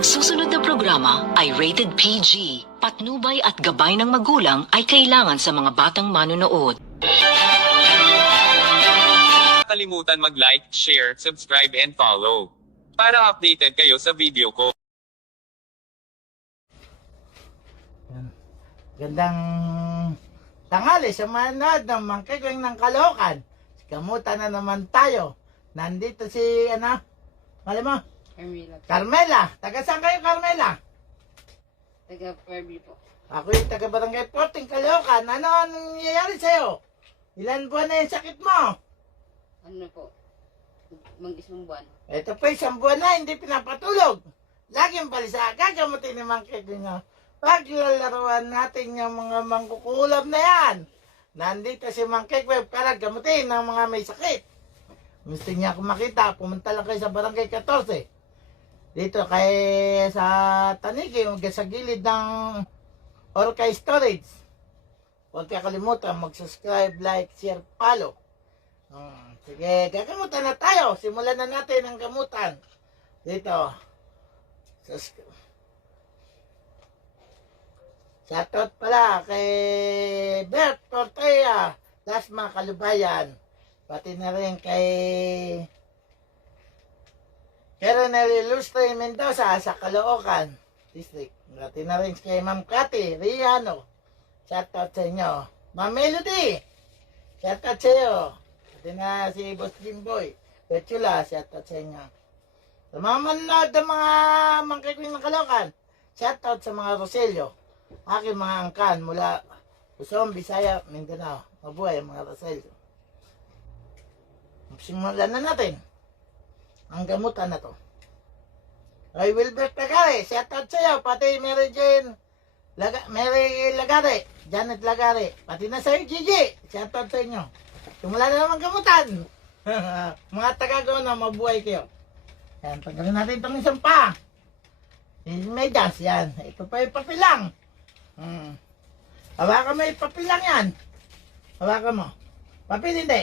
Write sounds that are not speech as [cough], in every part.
Ang susunod na programa ay rated PG. Patnubay at gabay ng magulang ay kailangan sa mga batang manonood. kalimutan mag-like, share, subscribe and follow. Para updated kayo sa video ko. Yan. Gandang tanghali sa manood ng Mangkigwing ng Kalokan. Kamuta na naman tayo. Nandito si, ano, mali mo, Carmela. Carmela. Taga saan kayo, Carmela? Taga Fairview po. Ako yung taga Barangay 14, Kalokan. Ano ang nangyayari sa'yo? Ilan buwan na yung sakit mo? Ano po? Mag-isang buwan. Ito pa isang buwan na, hindi pinapatulog. Laging balisa, gagamutin ni Mangkigwing nyo. Paglalaruan natin yung mga mangkukulab na yan. Nandito si Mangkigwing para gamutin ng mga may sakit. Gusto niya ako makita, pumunta lang kayo sa barangay 14. Dito kay sa Tanigi, huwag sa gilid ng Orca Storage. Huwag kaya kalimutan mag-subscribe, like, share, follow. Hmm, sige, gagamutan na tayo. Simulan na natin ang gamutan. Dito. Sus- Shoutout pala kay Bert Tortilla, Lasma Kalubayan. Pati na rin kay Coronel Ilustre Mendoza sa Caloocan District. Pati na rin kay Ma'am Cathy Riano. Shoutout sa inyo. Ma'am Melody, shoutout sa iyo. Pati na si Boss Jimboy. Petula, shoutout sa inyo. Sa mga manonood ng mga mangkikwing ng Caloocan, shoutout sa mga Roselio. Aking mga angkan mula Luzon, Bisaya, Mindanao. Mabuhay ang mga Roselio. Simulan na natin ang gamutan na to. Ay, Wilbert Lagare, shoutout sa iyo. Pati Mary Jane Laga, Mary Lagare, Janet Lagare. Pati na sa iyo, Gigi. Shoutout sa inyo. Simula na naman gamutan. [laughs] mga taga na mabuhay kayo. Yan, tanggalin natin itong isang pa. Medyas, yan. Ito pa yung papilang. Hmm. Hawakan mo yung papilang yan. Hawakan mo. Papil hindi.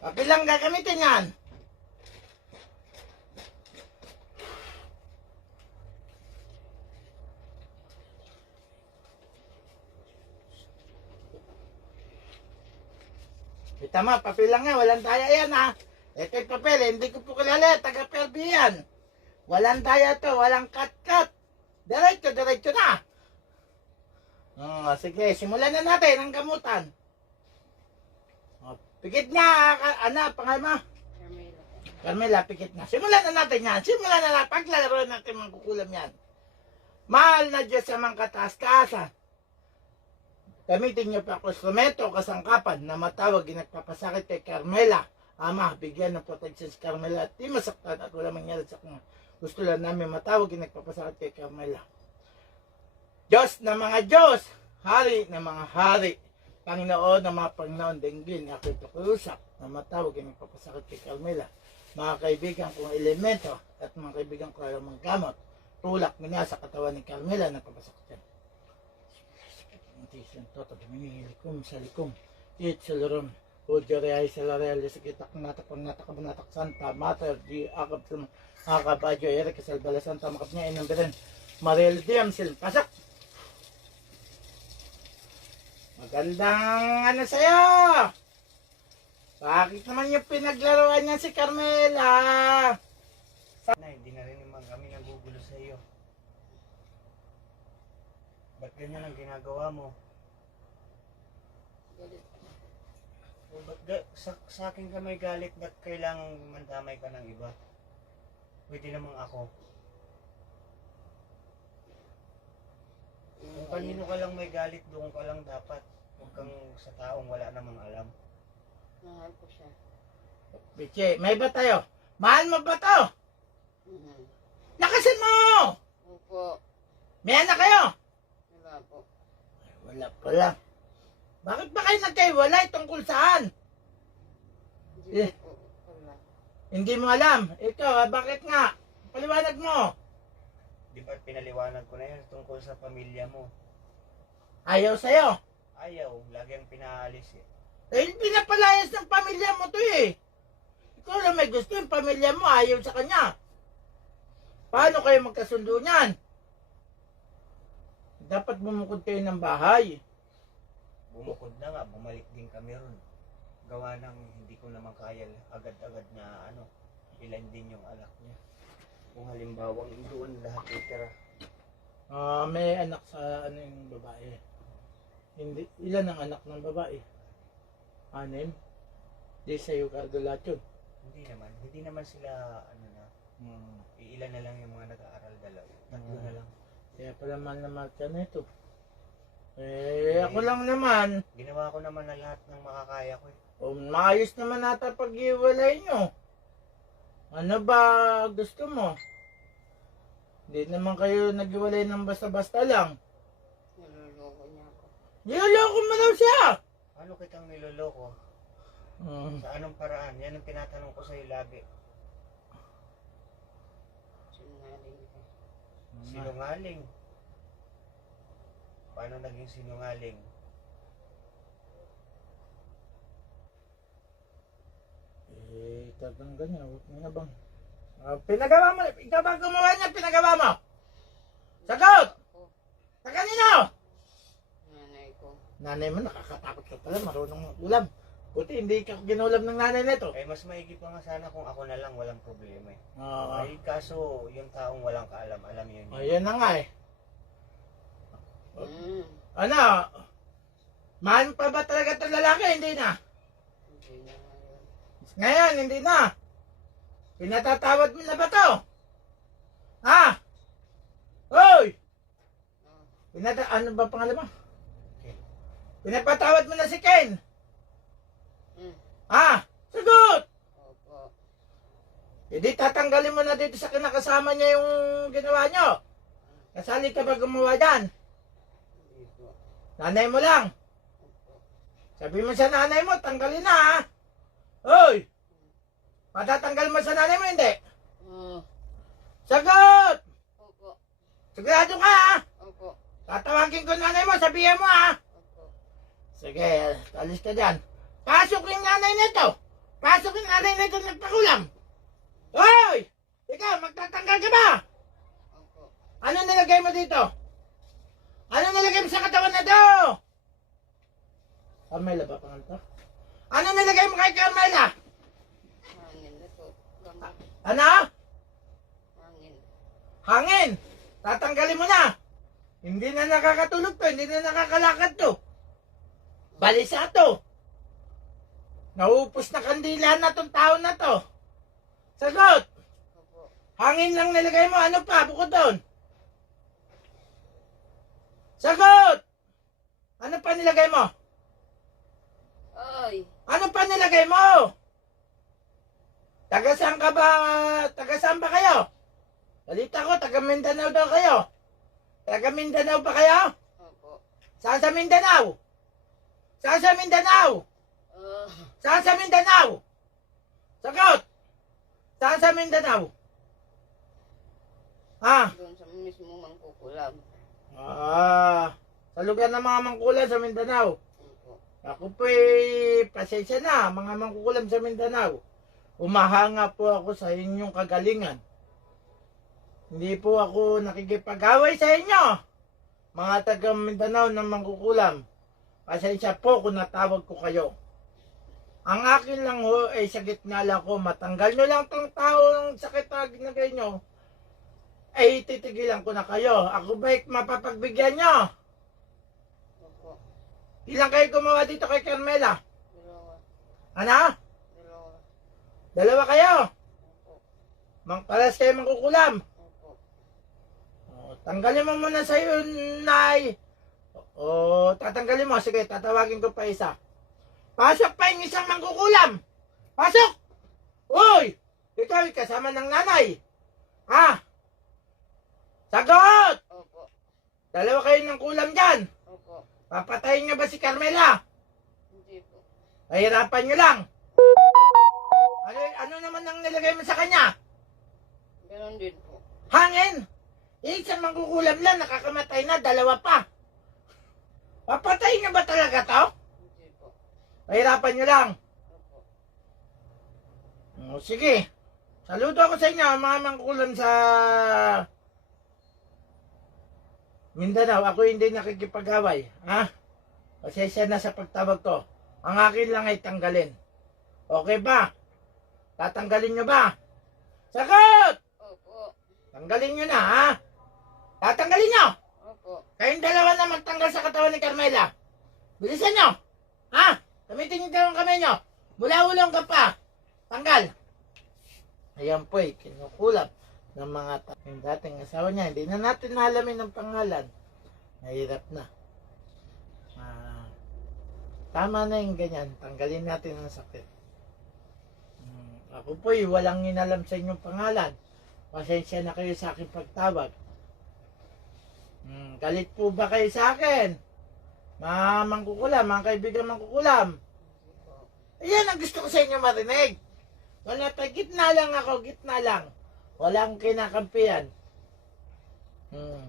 Papilang gagamitin yan. Eh, tama, papel lang yan. Walang daya yan, ha. Ito yung papel, eh, hindi ko po kilala. Taga-perbi yan. Walang daya to, walang cut-cut. Diretso, diretso na. Oh, sige, simulan na natin ang gamutan. Oh, pikit nga, ano, pangalan mo? Carmela. Carmela, pikit na. Simulan na natin yan. Simulan na natin. Paglalaro natin mga kukulam yan. Mahal na Diyos sa mga kataas-taasan. Gamitin niyo pa ang instrumento kasangkapan na matawag yung nagpapasakit kay Carmela. Ama, bigyan ng protection si Carmela at di masaktan at wala mangyari sa kanya. Gusto lang namin matawag yung nagpapasakit kay Carmela. Diyos na mga Diyos, Hari na mga Hari, Panginoon ng mga Panginoon, dinggin, ako ito kuusap na matawag yung nagpapasakit kay Carmela. Mga kaibigan kong elemento at mga kaibigan ko alam ng gamot, tulak mo na sa katawan ni Carmela nagpapasakit yan. Antisan toto dumimilikum sa likum. It sa lurum. Udyo ay sa lareal sa kitak natak pang natak natak santa mater di akab sa akab adyo ere kasal bala santa makap niya inang beren. Mariel diam sil pasak. Magandang ano sa'yo? Bakit naman yung pinaglaruan niya si Carmela? Na, hindi na rin naman kami nagugulo sa iyo. Ba't ganyan ang ginagawa mo? Galit. O ba't ga- sa, sa akin ka may galit, ba't kailangang mandamay ka ng iba? Pwede namang ako. Kung kanino ka lang may galit, doon ka lang dapat. Huwag kang sa taong wala namang alam. Mahal ko siya. Biche, may ba tayo? Mahal mo ba to? Mhm. Lakasin mo! Opo. May anak kayo? Wala po. Wala pala. Bakit ba kayo nagkaiwalay tungkol saan? Hindi Eh. Hindi mo alam. Ikaw, ah, bakit nga? Paliwanag mo. Di ba pinaliwanag ko na yun tungkol sa pamilya mo? Ayaw sa'yo. Ayaw, lagi ang pinaalis eh. Eh, pinapalayas ng pamilya mo to eh. Ikaw lang may gusto yung pamilya mo, ayaw sa kanya. Paano kayo magkasundo niyan? Dapat bumukod kayo ng bahay. Bumukod na nga, bumalik din kami ron. Gawa ng hindi ko naman kaya agad-agad na ano, ilan din yung anak niya. Kung halimbawa, doon lahat itira. Ah, may anak sa ano yung babae. Hindi, ilan ang anak ng babae? Anim? Di sa'yo kargo lahat yun. Hindi naman, hindi naman sila ano na, Hmm. ilan na lang yung mga nag-aaral dalawa. Tatlo na lang. Kaya pala mahal na mahal ka na ito. Eh, ako lang naman. Ginawa ko naman na lahat ng makakaya ko eh. O, maayos naman nata pag-iwalay nyo. Ano ba gusto mo? Hindi naman kayo nag-iwalay ng basta-basta lang. Niloloko niya ako. Niloloko mo daw siya! Paano kitang niloloko? Hmm. Sa anong paraan? Yan ang tinatanong ko sa'yo lagi. Sinungaling. Sinungaling. Paano naging sinungaling? Eh, tatanggal niya. Huwag mo na bang. Ah, pinagawa mo. Ikaw ba gumawa niya? Pinagawa mo? Sagot! Sa kanino? nanay ko. Nanay mo, nakakatakot ka pala. Marunong ulam. Buti hindi ka ginulam ng nanay nito. Eh, mas maigi pa nga sana kung ako na lang walang problema eh. Ah, Ay, kaso yung taong walang kaalam, alam yun. yun. ayan na nga eh. Hmm, Ano? Mahal pa ba talaga itong lalaki? Hindi na. ngayon. Hindi na. Pinatatawad mo na ba to? Ha? Hoy! Pinata ano ba pangalan mo? Pinapatawad mo na si Ken. Ha? Sagot! Hindi tatanggalin mo na dito sa kinakasama niya yung ginawa nyo. Kasali ka ba gumawa dyan? Nanay mo lang. Sabi mo sa nanay mo, tanggalin na ha. Hoy! Patatanggal mo sa nanay mo, hindi. Ah, Sagot! opo. Sigurado ka ha. Opo. Tatawagin ko nanay mo, sabihin mo ha. Opo. Sige, alis ka dyan. Pasok yung nanay nito. Pasok yung nanay nito nagpakulam. Hoy! Ikaw, magtatanggal ka ba? Opo. Ano nilagay mo dito? Ano nilagay mo sa katawan na to? Carmela ba pangalan to? Ano nilagay mo kay Carmela? Hangin na to. Gamot. Ano? Hangin. Hangin. Tatanggalin mo na. Hindi na nakakatulog to. Hindi na nakakalakad to. Balisa to. Naupos na kandila na tong tao na to. Sagot. Hangin lang nilagay mo. Ano pa? Bukod doon. Sagot. Ano pa nilagay mo? Ay! Ano pa nilagay mo? Taga saan ka ba? Taga saan ba kayo? Balita ko, taga Mindanao daw kayo. Taga Mindanao ba kayo? Opo. Saan sa Mindanao? Saan sa Mindanao? Ah, Saan sa Mindanao? Sagot! Saan sa Mindanao? Ha? doon sa mismo mangkukulam. Ah, sa lugar ng mga mangkulan sa Mindanao. Ako po pasensya na, mga mangkukulam sa Mindanao. Umahanga po ako sa inyong kagalingan. Hindi po ako nakikipag-away sa inyo. Mga taga Mindanao na mangkukulam. Pasensya po kung natawag ko kayo. Ang akin lang ho ay sa gitna lang ko, matanggal nyo lang tong taong sakit na ginagay nyo. Ay titigilan ko na kayo. Ako ba'y mapapagbigyan nyo? Opo. Ilang kayo gumawa dito kay Carmela? Dalawa. Ano? Dalawa. Dalawa kayo. Opo. Mang paras kayo mangkukulam. Opo. O, tanggalin mo muna sa iyo, Nay. O, tatanggalin mo. Sige, tatawagin ko pa isa. Pasok pa yung isang mangkukulam. Pasok! Uy! Ikaw, kasama ng nanay. Ha? Sagot! Opo. Dalawa kayo ng kulam dyan. Opo. Papatayin niyo ba si Carmela? Hindi po. Pahirapan niyo lang. Ano, ano naman ang nilagay mo sa kanya? Ganon din po. Hangin! Isang mangkukulam lang, nakakamatay na, dalawa pa. Papatay na ba talaga to? Hindi po. Pahirapan nyo lang. Opo. O, sige. Saludo ako sa inyo, mga mangkukulam sa Mindanao. Ako hindi nakikipag-away. Ha? Pasensya na sa pagtawag ko. Ang akin lang ay tanggalin. Okay ba? Tatanggalin nyo ba? Sagot! Opo. Tanggalin nyo na, ha? Tatanggalin nyo! Opo. Kayong dalawa na magtanggal sa katawan ni Carmela. Bilisan nyo! Ha? Gamitin yung dalawang kamay nyo. Mula ulong ka pa. Tanggal. Ayan po eh, kinukulap ng mga ta- yung dating asawa niya. Hindi na natin nalamin ng pangalan. Nahirap na. Ah, tama na yung ganyan. Tanggalin natin ang sakit. Hmm, ako po eh, walang inalam sa inyong pangalan. Pasensya na kayo sa aking pagtawag. Hmm, galit po ba kayo sa akin? Mga mangkukulam, mga kaibigan mangkukulam. Ayan ang gusto ko sa inyo marinig. Wala pa, gitna lang ako, gitna lang. Walang kinakampihan. Hmm.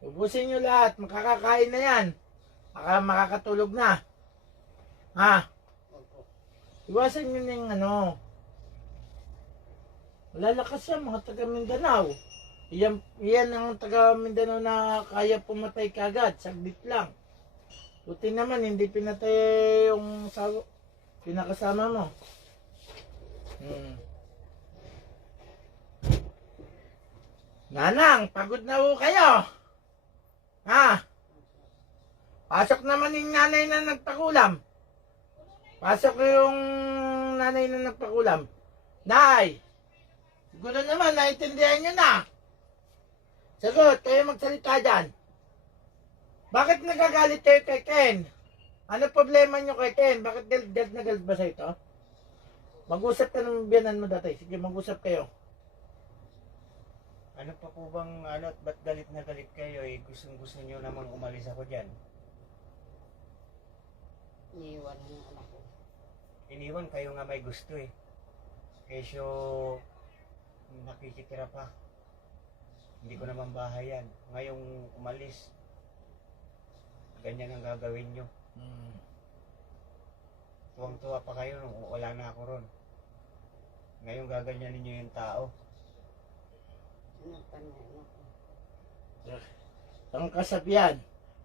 Ubusin nyo lahat, makakakain na yan. Maka, makakatulog na. Ha? Iwasan nyo na yung ano. Malalakas yan, mga taga Mindanao. Iyan, iyan ang taga Mindanao na kaya pumatay kagad, saglit lang. Buti naman, hindi pinatay yung sa, pinakasama mo. Hmm. Nanang, pagod na ho kayo. Ha? Pasok naman yung nanay na nagpakulam. Pasok yung nanay na nagpakulam. Nay! Siguro naman, naintindihan nyo na. Sagot, kayo magsalita dyan. Bakit nagagalit kayo kay Ken? Ano problema nyo kay Ken? Bakit galit galit na galit ba sa ito? Mag-usap ka ng biyanan mo dati. Sige, mag-usap kayo. Ano pa po bang, ano, at ba't galit na galit kayo eh? Gustong gusto nyo namang umalis ako dyan. Iniwan yung anak ko. Iniwan kayo nga may gusto eh. Kesyo, nakikitira pa. Hindi ko naman bahay yan. Ngayong umalis, ganyan ang gagawin nyo. Hmm. Tuwang-tuwa pa kayo nung wala na ako ron. Ngayon gaganyanin nyo yung tao. Ang kasabihan,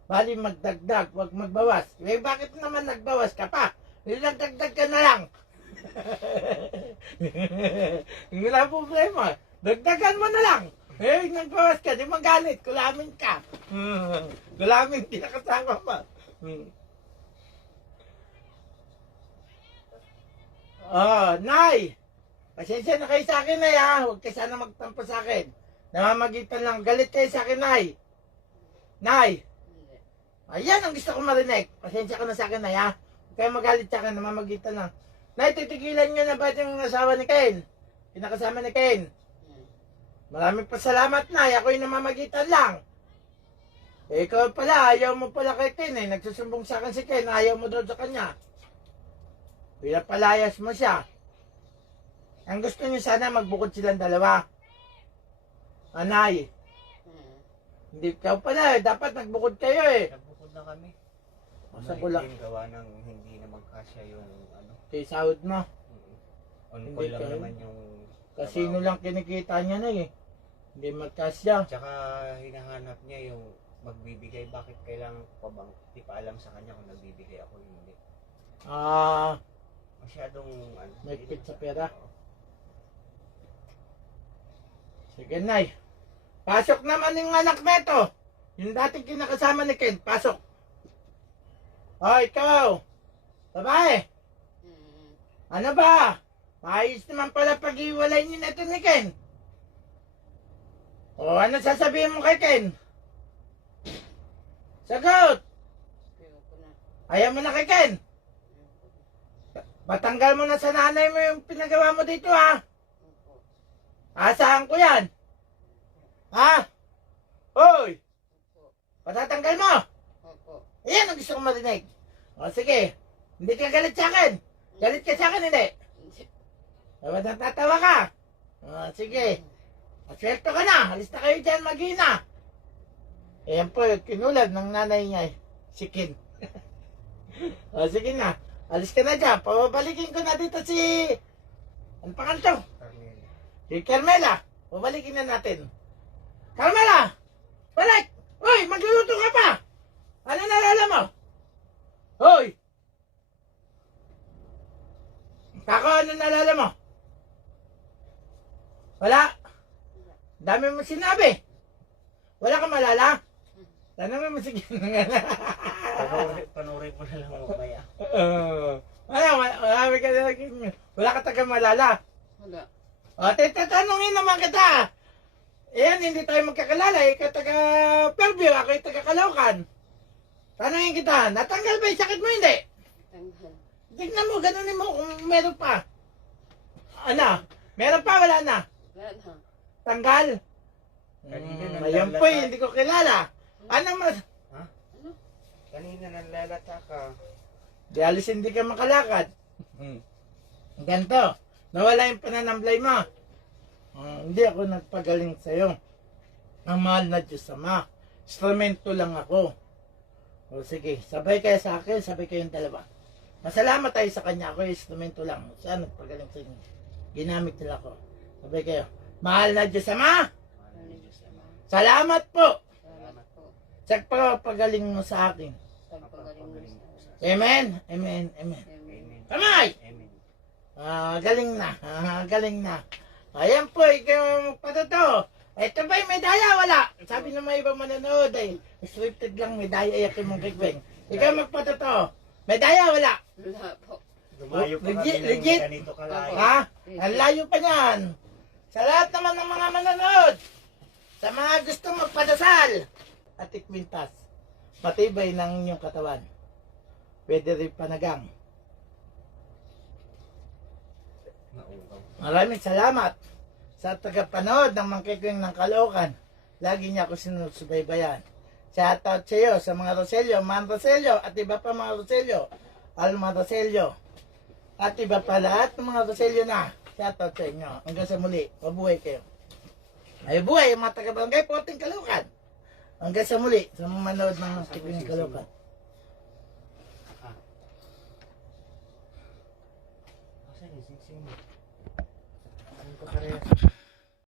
bali magdagdag, wag magbawas. Eh, bakit naman nagbawas ka pa? Eh, nagdagdag ka na lang. [laughs] Na problema. Dagdagan mo na lang. Eh, nagbawas ka, di magalit. Kulamin ka. [laughs] Kulamin, kinakasama pa. Ah, Nay! Pasensya na kayo sa akin, Nay, ha? Huwag kayo sana magtampo sa akin. Namamagitan lang. Galit kayo sa akin, Nay. Nay! Ayan ang gusto ko marinig. Pasensya ka na sa akin, Nay, ha? Huwag kayo magalit sa akin. Namamagitan lang. Nay, titigilan niyo na ba yung asawa ni Ken? Pinakasama ni Ken? Maraming pasalamat, Nay. Ako'y namamagitan lang. Eh, ikaw pala, ayaw mo pala kay Ken eh. Nagsusumbong sa akin si Ken, ayaw mo daw sa kanya. Pinapalayas mo siya. Ang gusto niyo sana magbukod silang dalawa. Anay, Hmm. hindi ikaw pala eh. Dapat nagbukod kayo eh. Nagbukod na kami. Sa kulak. Hindi gawa ng hindi na magkasya yung ano. Kay sahod mo. On Hindi call lang kayo. naman yung Kasino lang kinikita niya na eh. Hindi magkasya. Tsaka hinahanap niya yung magbibigay. Bakit kailangan ko pa bang ipaalam sa kanya kung nagbibigay ako hindi. Ah, Masyadong ano. Mahigpit hindi- sa pera. Oo. Sige Nay. Pasok naman yung anak neto. Yung dating kinakasama ni Ken, pasok. O, ikaw. Babae. Hmm. Ano ba? Ayos naman pala pag-iwalay niyo neto ni Ken. O, ano sasabihin mo kay Ken? Sagot! Ayaw mo na kay Ken? Patanggal mo na sa nanay mo yung pinagawa mo dito ha. Asahan ko yan. Ha? Hoy! Patatanggal mo! Opo. Ayan ang gusto kong marinig. O sige, hindi ka galit sa akin. Galit ka sa akin, hindi. O, natatawa ka. O, sige. Aswelto ka na. Alis na kayo dyan, mag-ina. Ayan po, kinulad ng nanay niya. eh, Si Kin. [laughs] o, sige na. Alis ka na dyan. Pabalikin ko na dito si... Ano pangalan to? Si Carmela. Pabalikin na natin. Carmela! Balik! Hoy, magluluto ka pa! Ano nalala mo? Hoy! Kako, ano nalala mo? Wala. Dami mo sinabi. Wala ka malala? Tanong mo sige. Panoorin, panoorin mo na lang mamaya. Uh, [laughs] wala, wala, wala, ka wala ka taga malala. Wala. O, tatanungin naman kita. Ayan, hindi tayo magkakalala. Ikaw taga Fairview, ako yung taga Caloocan. Tanungin kita, natanggal ba yung sakit mo? Hindi. Tanggal. Tignan mo, ganunin mo kung meron pa. Ano? Meron pa, wala na. Wala na. Tanggal. Kanina Mm, nang ayan po, hindi ko kilala. Ano mas... Kanina nanlalata ka. Di alis hindi ka makalakad. Hmm. Ganto. Nawala yung pananamblay mo. Hmm, hindi ako nagpagaling sa'yo. Ang mahal na Diyos Ama. Instrumento lang ako. O sige, sabay kayo sa akin, sabay kayong dalawa. Masalamat tayo sa kanya. Ako instrumento lang. Siya nagpagaling sa inyo. Ginamit nila ako. Sabay kayo. Mahal na Diyos Ama. Mahal ni Diyos Ama. Salamat po Salamat po. sa pagpagaling mo sa akin. Pagpagaling mo sa Amen. Amen. Amen. Amen. Amen. Kamay! Galing na. [laughs] Ah, galing na. Ayan po, ikaw patuto. Ito ba yung medalya? Wala. Sabi ng mga ibang manonood ay scripted lang medalya yakin mong kikweng. Ikaw magpatuto. Medalya? Wala. Wala po. Lumayo pa Legit, kami ng legit. ganito kalayo. Ha? Ang layo pa niyan. Sa lahat naman ng mga manonood, sa mga gustong magpadasal at ikmintas, matibay ng inyong katawan. Pwede rin panagang. Maraming salamat sa tagapanood ng Mangkikwing ng Kalokan. Lagi niya ako sinusubaybayan. Shoutout sa iyo, sa mga Roselio, Man Roselio, at iba pa mga Roselio, Alma Roselio, at iba pa lahat ng mga Roselio na. Shoutout sa inyo. Hanggang sa muli, mabuhay kayo. Ay buhay, mga taga-barangay, Puting Kalokan. Hanggang sa muli, sa mga manood ng Mangkikwing ng Kalokan. Yeah.